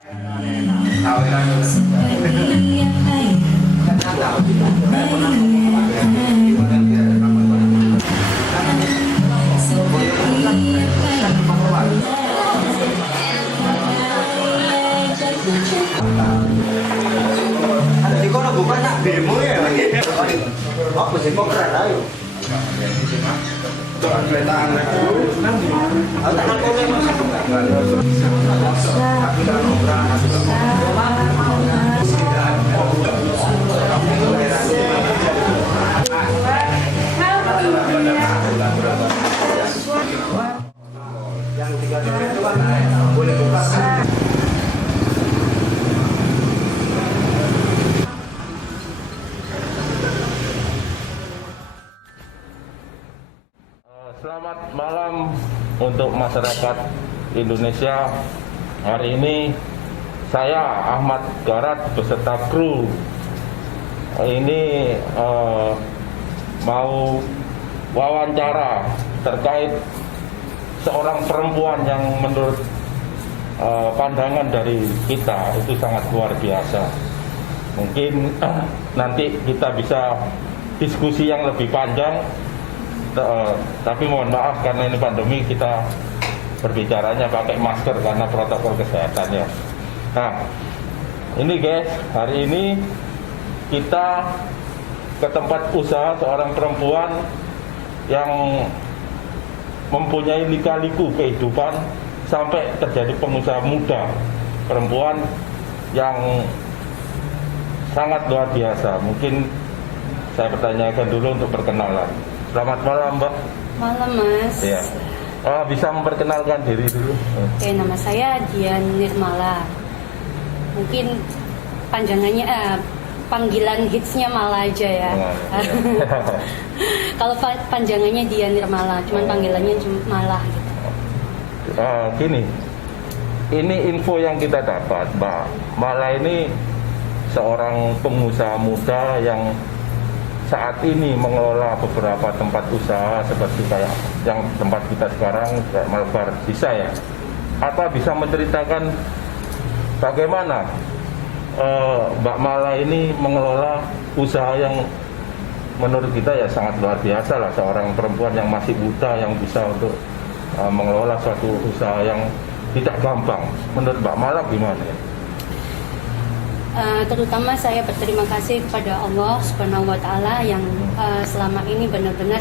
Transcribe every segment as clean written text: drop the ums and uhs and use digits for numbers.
Di kono bukan nak demo ya. Oh, mesti kok keren ayo. Yang 3 itu kan boleh buka. Selamat malam untuk masyarakat Indonesia. Hari ini saya Ahmad Garat beserta kru ini mau wawancara terkait seorang perempuan yang menurut pandangan dari kita itu sangat luar biasa. Mungkin nanti kita bisa diskusi yang lebih panjang. Tapi mohon maaf karena ini pandemi kita berbicaranya pakai masker karena protokol kesehatannya. Nah, ini guys, hari ini kita ke tempat usaha seorang perempuan yang mempunyai lika-liku kehidupan sampai terjadi pengusaha muda, perempuan yang sangat luar biasa. Mungkin saya pertanyakan dulu untuk perkenalan. Selamat malam, Mbak. Malam, Mas. Ya. Bisa memperkenalkan diri dulu. Oke, nama saya Dian Nirmala. Mungkin panggilan hitsnya Mala aja ya. Kalau panjangannya Dian Nirmala, cuman panggilannya cuma Mala gitu. Gini, ini info yang kita dapat, Mbak Mala ini seorang pengusaha muda yang saat ini mengelola beberapa tempat usaha seperti kayak yang tempat kita sekarang kayak Malabar bisa ya. Apa bisa menceritakan bagaimana Mbak Mala ini mengelola usaha yang menurut kita ya sangat luar biasa lah, seorang perempuan yang masih muda yang bisa untuk mengelola suatu usaha yang tidak gampang. Menurut Mbak Mala gimana ya? Terutama saya berterima kasih kepada Allah Subhanahu wa Ta'ala yang selama ini benar-benar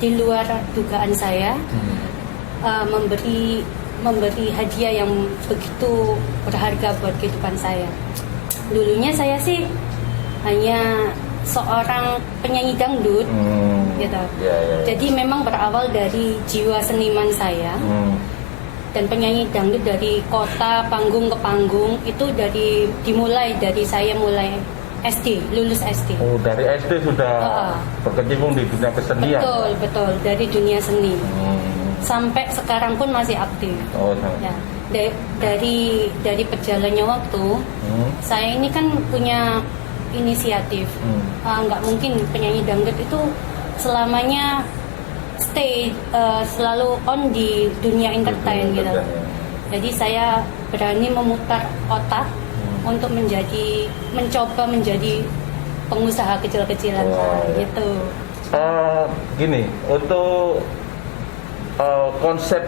di luar dugaan saya memberi hadiah yang begitu berharga buat kehidupan saya. Dulunya saya sih hanya seorang penyanyi dangdut, gitu. Jadi memang berawal dari jiwa seniman saya. Dan penyanyi dangdut dari kota panggung ke panggung itu dimulai dari saya mulai SD, lulus SD. Oh, dari SD sudah berkecimpung di dunia kesenian. Betul, dari dunia seni. Sampai sekarang pun masih aktif. Oh, ya. Dari perjalannya waktu, saya ini kan punya inisiatif. Nggak mungkin penyanyi dangdut itu selamanya stay selalu on di dunia entertain gitu. Jadi saya berani memutar otak untuk mencoba menjadi pengusaha kecil-kecilan gitu. Gini, untuk konsep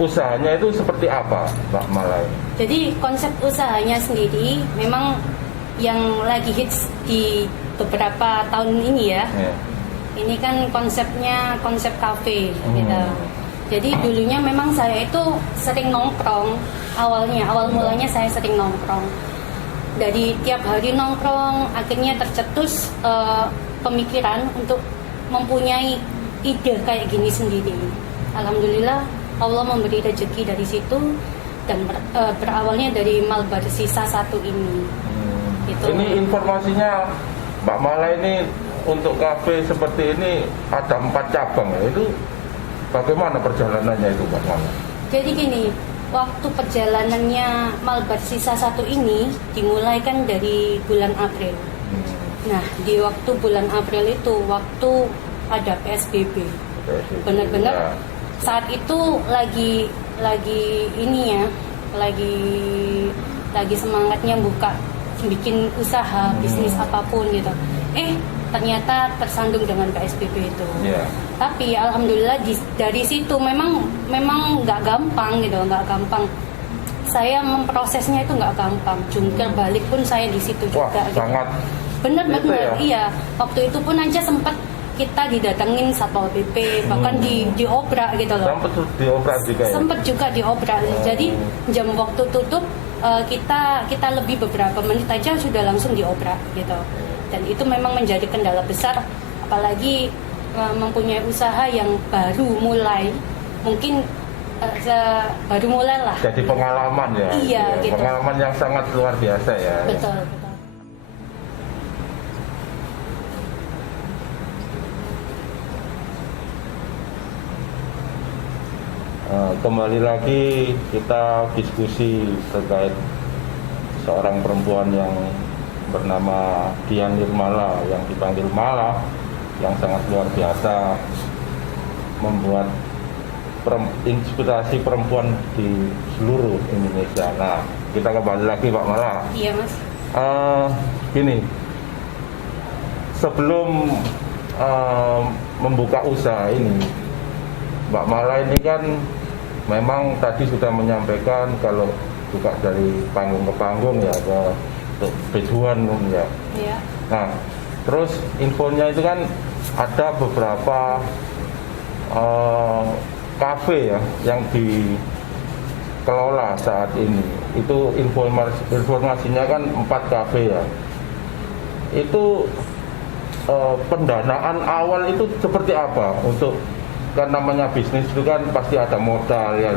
usahanya itu seperti apa, Mbak Mala? Jadi konsep usahanya sendiri memang yang lagi hits di beberapa tahun ini ya. Ini kan konsepnya konsep kafe gitu. Jadi dulunya memang saya itu sering nongkrong. Awal mulanya saya sering nongkrong. Dari tiap hari nongkrong, akhirnya tercetus pemikiran untuk mempunyai ide kayak gini sendiri. Alhamdulillah Allah memberi rezeki dari situ dan berawalnya dari Malabar Sisa 1 ini. Gitu. Ini informasinya Mbak Mala ini untuk kafe seperti ini ada 4 cabang ya. Itu bagaimana perjalanannya itu, Mbak Mala? Jadi gini, waktu perjalanannya Malabar Sisa 1 ini dimulai kan dari bulan April. Nah, di waktu bulan April itu waktu ada PSBB. Benar-benar saat itu lagi ini ya, lagi lagi semangatnya bikin usaha, bisnis apapun gitu. Ternyata tersandung dengan PSBB itu. Tapi alhamdulillah dari situ memang nggak gampang gitu, nggak gampang. Saya memprosesnya itu nggak gampang. Jungkir balik pun saya di situ juga. Wah, gitu. sangat. Bener, Ya? iya. Waktu itu pun aja sempat kita didatengin Satpol PP, bahkan diobrak gitu loh. Sempat diobrak juga ya? Sempat juga diobrak. Jadi jam waktu tutup kita lebih beberapa menit aja sudah langsung diobrak gitu. Dan itu memang menjadi kendala besar, apalagi mempunyai usaha yang baru mulai, mungkin baru mulai lah. Jadi pengalaman ya? Iya, gitu. Pengalaman yang sangat luar biasa ya? Betul. Kembali lagi kita diskusi terkait seorang perempuan yang bernama Dian Nirmala, yang dipanggil Mala, yang sangat luar biasa, membuat inspirasi perempuan di seluruh Indonesia. Nah, kita kembali lagi Pak Mala. Iya Mas. Gini, sebelum membuka usaha ini, Mbak Mala ini kan memang tadi sudah menyampaikan kalau buka dari panggung ke panggung ya, ke tujuan ya. Iya. Nah, terus infonya itu kan ada beberapa kafe ya yang dikelola saat ini. Itu informasinya kan 4 kafe ya. Itu pendanaan awal itu seperti apa untuk, kan namanya bisnis itu kan pasti ada modal ya.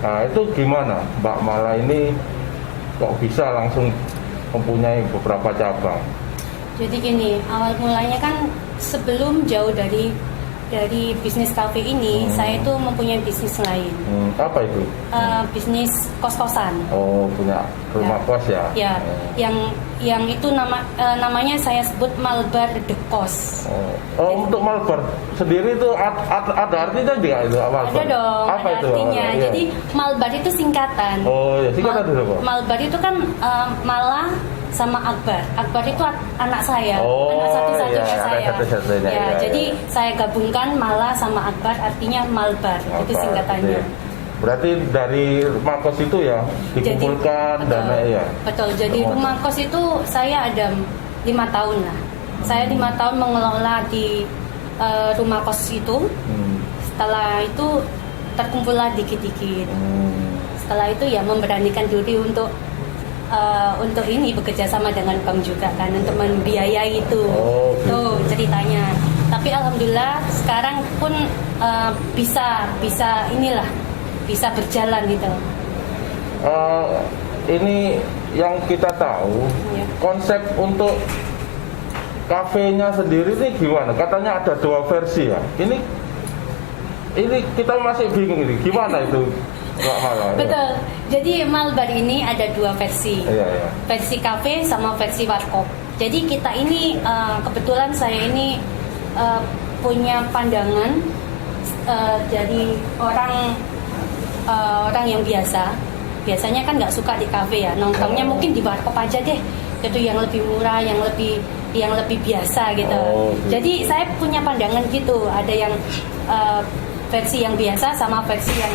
Nah itu gimana Mbak Mala ini kok bisa langsung mempunyai beberapa cabang? Jadi gini, awal mulanya kan sebelum jauh dari bisnis kafe ini, saya itu mempunyai bisnis lain. Apa itu? Bisnis kos-kosan. Oh, punya rumah kos ya? Ya, yang itu namanya saya sebut Malbar The Kos. Oh, untuk Malbar sendiri itu ada artinya enggak itu Malbar? Ada dong, apa ada itu artinya. Malbar? Jadi Malbar itu singkatan. Oh, ya singkatan itu apa? Malbar itu kan Mala sama Akbar. Akbar itu anak saya, Oh, anak satu-satunya ya, saya. satu-satunya, ya, jadi saya gabungkan Mala sama Akbar, artinya Malbar. Itu singkatannya. Berarti dari rumah kos itu ya dikumpulkan dana ya? Betul. Jadi rumah kos itu saya ada 5 tahun lah. Saya 5 tahun mengelola di rumah kos itu. Setelah itu terkumpullah dikit-dikit. Setelah itu ya memberanikan diri untuk ini bekerja sama dengan bank juga kan, untuk membiayai itu. Tuh ceritanya. Tapi alhamdulillah sekarang pun bisa berjalan gitu. Ini yang kita tahu, konsep untuk kafenya sendiri ini gimana? Katanya ada 2 versi ya. Ini kita masih bingung ini. Gimana itu? Betul. Jadi Malbar ini ada 2 versi. Versi kafe sama versi warkop. Jadi kita ini kebetulan saya ini punya pandangan dari orang yang biasanya kan nggak suka di kafe ya, nongkrongnya mungkin di warkop aja deh, itu yang lebih murah, yang lebih biasa gitu. Jadi saya punya pandangan gitu, ada yang versi yang biasa sama versi yang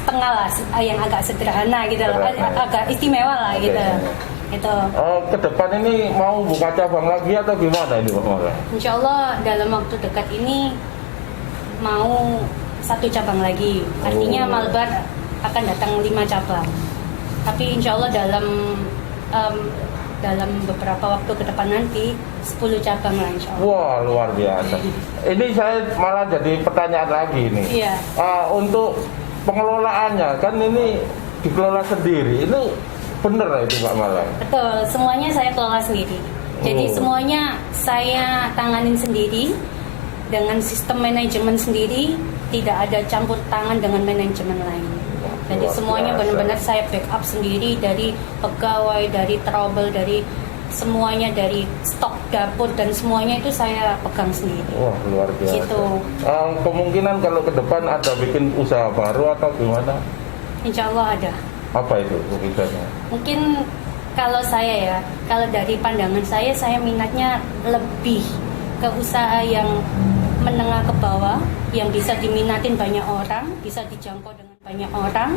setengah lah, yang agak sederhana gitu loh, agak istimewa lah gitu. Itu. Ke depan ini mau buka cabang lagi atau gimana ini Pak Mala? Insya Allah dalam waktu dekat ini mau 1 cabang lagi. Artinya Malbar akan datang 5 cabang. Tapi insya Allah dalam beberapa waktu ke depan nanti 10 cabang lah insya Allah. Wah luar biasa. Ini saya malah jadi pertanyaan lagi nih. Iya. Untuk pengelolaannya kan ini dikelola sendiri. Itu bener itu Pak Mala? Betul, semuanya saya kelola sendiri. Jadi semuanya saya tanganin sendiri dengan sistem manajemen sendiri, tidak ada campur tangan dengan manajemen lain. Jadi semuanya benar-benar saya backup sendiri, dari pegawai, dari trouble, dari semuanya, dari stok dapur dan semuanya itu saya pegang sendiri. Wah luar biasa. Gitu. Kemungkinan kalau ke depan ada bikin usaha baru atau gimana? Insya Allah ada. Apa itu lukisannya? Mungkin kalau saya ya, kalau dari pandangan saya minatnya lebih ke usaha yang menengah ke bawah, yang bisa diminatin banyak orang, bisa dijangkau dengan banyak orang.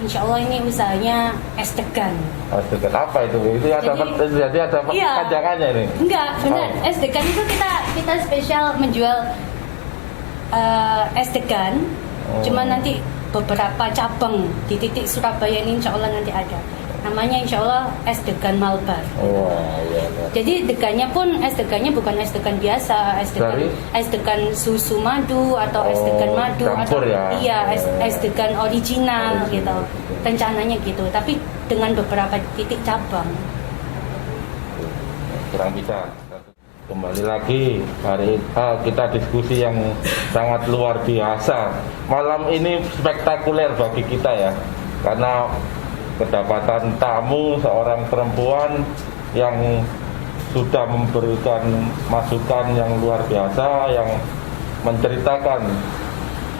Insya Allah ini usahanya es degan. Es degan apa itu? Itu jadi ada iya, panjangannya ini? Enggak, benar. Es degan itu kita spesial menjual es degan. Cuma nanti beberapa cabang di titik Surabaya ini insya Allah nanti ada. Namanya insya Allah es degan Malbar. Oh, iya. Jadi degannya pun es degannya bukan es degan biasa, es degan susu madu atau es degan madu campur, atau ya? Iya, es degan original gitu. Rencananya gitu, tapi dengan beberapa titik cabang. Kurang bisa. Kembali lagi hari kita diskusi yang sangat luar biasa. Malam ini spektakuler bagi kita ya, karena kedapatan tamu seorang perempuan yang sudah memberikan masukan yang luar biasa, yang menceritakan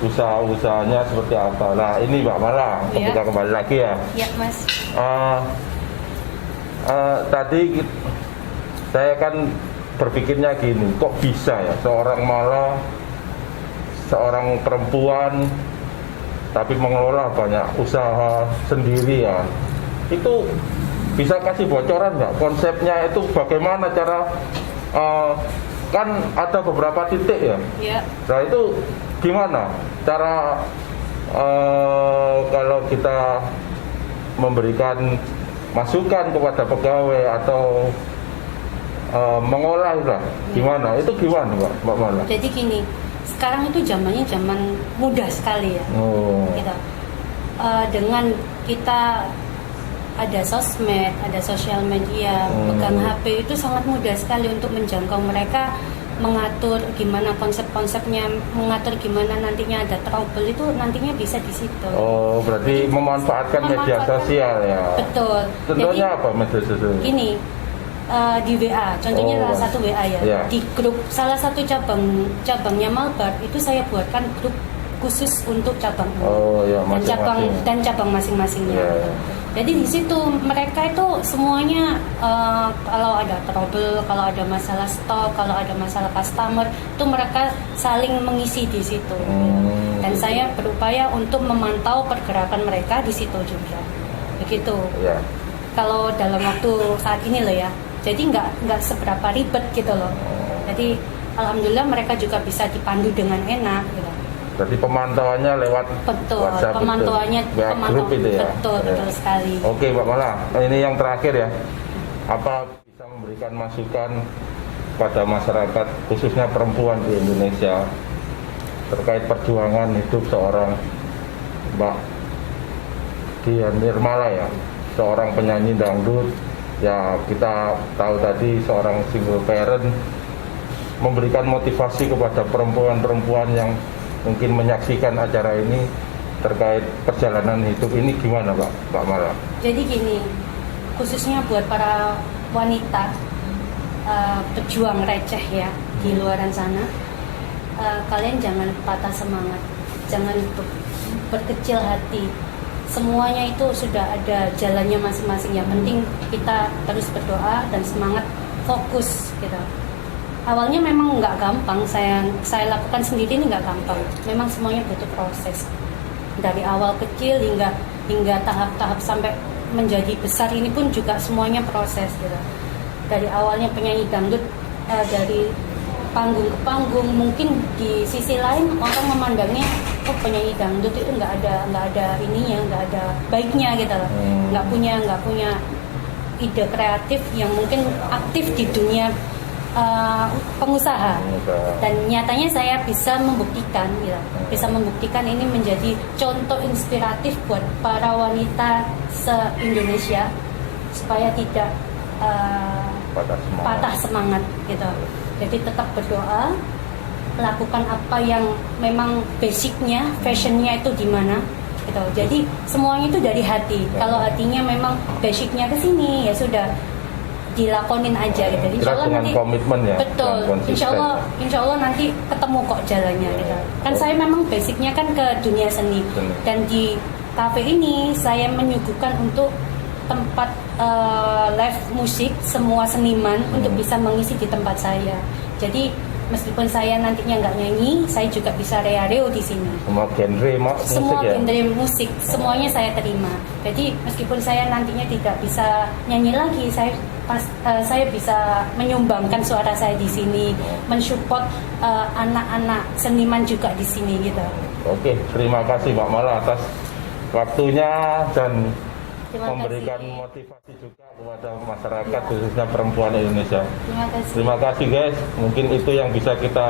usaha-usahanya seperti apa. Nah ini Mbak Mala, Ya. kita kembali lagi ya. Ya Mas. Tadi saya kan berpikirnya gini, kok bisa ya seorang Mala, seorang perempuan tapi mengelola banyak usaha sendiri ya. Itu bisa kasih bocoran nggak konsepnya itu bagaimana cara kan ada beberapa titik ya. Ya. Nah itu gimana cara kalau kita memberikan masukan kepada pegawai atau mengolah lah, gimana? Itu gimana Mbak Mala? Jadi gini, sekarang itu zamannya zaman mudah sekali ya. Gitu. Dengan kita ada sosmed, ada sosial media, pegang HP itu sangat mudah sekali untuk menjangkau mereka, mengatur gimana konsep-konsepnya, mengatur gimana nantinya ada trouble itu nantinya bisa di situ. Oh, berarti memanfaatkan media sosial ya. Betul. Contohnya jadi, apa media sosial? Ini di WA, contohnya salah satu WA ya. Ya. Di grup salah satu cabangnya Malbar itu saya buatkan grup khusus untuk cabang ini. Oh ya, dan cabang masing-masingnya. Ya. Jadi di situ mereka itu semuanya kalau ada trouble, kalau ada masalah stok, kalau ada masalah customer, itu mereka saling mengisi di situ. Dan saya berupaya untuk memantau pergerakan mereka di situ juga. Begitu. Ya. Kalau dalam waktu saat ini loh ya. Jadi nggak seberapa ribet gitu loh. Jadi alhamdulillah mereka juga bisa dipandu dengan enak. Gitu. Berarti pemantauannya lewat betul, WhatsApp pemantauannya grup itu ya. Betul sekali. Oke Mbak Mala, ini yang terakhir ya. Apa bisa memberikan masukan pada masyarakat khususnya perempuan di Indonesia terkait perjuangan hidup seorang Mbak Dian Nirmala ya, seorang penyanyi dangdut. Ya kita tahu tadi seorang single parent, memberikan motivasi kepada perempuan-perempuan yang mungkin menyaksikan acara ini terkait perjalanan hidup ini gimana Mbak Mala? Jadi gini, khususnya buat para wanita pejuang receh ya di luaran sana, kalian jangan patah semangat, jangan berkecil hati. Semuanya itu sudah ada jalannya masing-masing. Yang penting kita terus berdoa dan semangat, fokus gitu. Awalnya memang nggak gampang, saya lakukan sendiri ini nggak gampang. Memang semuanya butuh proses. Dari awal kecil hingga tahap-tahap sampai menjadi besar ini pun juga semuanya proses gitu. Dari awalnya penyanyi dangdut dari panggung ke panggung, mungkin di sisi lain orang memandangnya penyanyi dangdut itu nggak ada ininya, nggak ada baiknya gitu loh. Nggak punya ide kreatif yang mungkin aktif di dunia pengusaha. Dan nyatanya saya bisa membuktikan ini menjadi contoh inspiratif buat para wanita se-Indonesia supaya tidak patah semangat gitu. Jadi tetap berdoa, lakukan apa yang memang basicnya, fashionnya itu di mana gitu. Jadi semuanya itu dari hati. Kalau hatinya memang basicnya ke sini, ya sudah dilakonin aja gitu. Insya Allah dengan nanti komitmen ya, betul. dan konsisten. Insya Allah nanti ketemu kok jalannya gitu. Kan saya memang basicnya kan ke dunia seni dan di kafe ini saya menyuguhkan untuk tempat live musik semua seniman untuk bisa mengisi di tempat saya. Jadi meskipun saya nantinya nggak nyanyi, saya juga bisa rea-reo di sini. Semua genre musik Semua ya. genre musik, semuanya saya terima. Jadi meskipun saya nantinya tidak bisa nyanyi lagi, saya bisa menyumbangkan suara saya di sini, mensupport anak-anak seniman juga di sini gitu. Oke, terima kasih Mbak Mala atas waktunya dan Terima memberikan kasih. motivasi juga kepada masyarakat khususnya perempuan Indonesia. Terima kasih. Terima kasih guys, mungkin itu yang bisa kita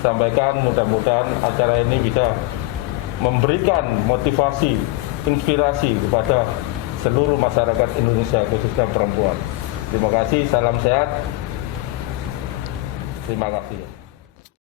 sampaikan. Mudah-mudahan acara ini bisa memberikan motivasi, inspirasi kepada seluruh masyarakat Indonesia khususnya perempuan. Terima kasih, salam sehat. Terima kasih.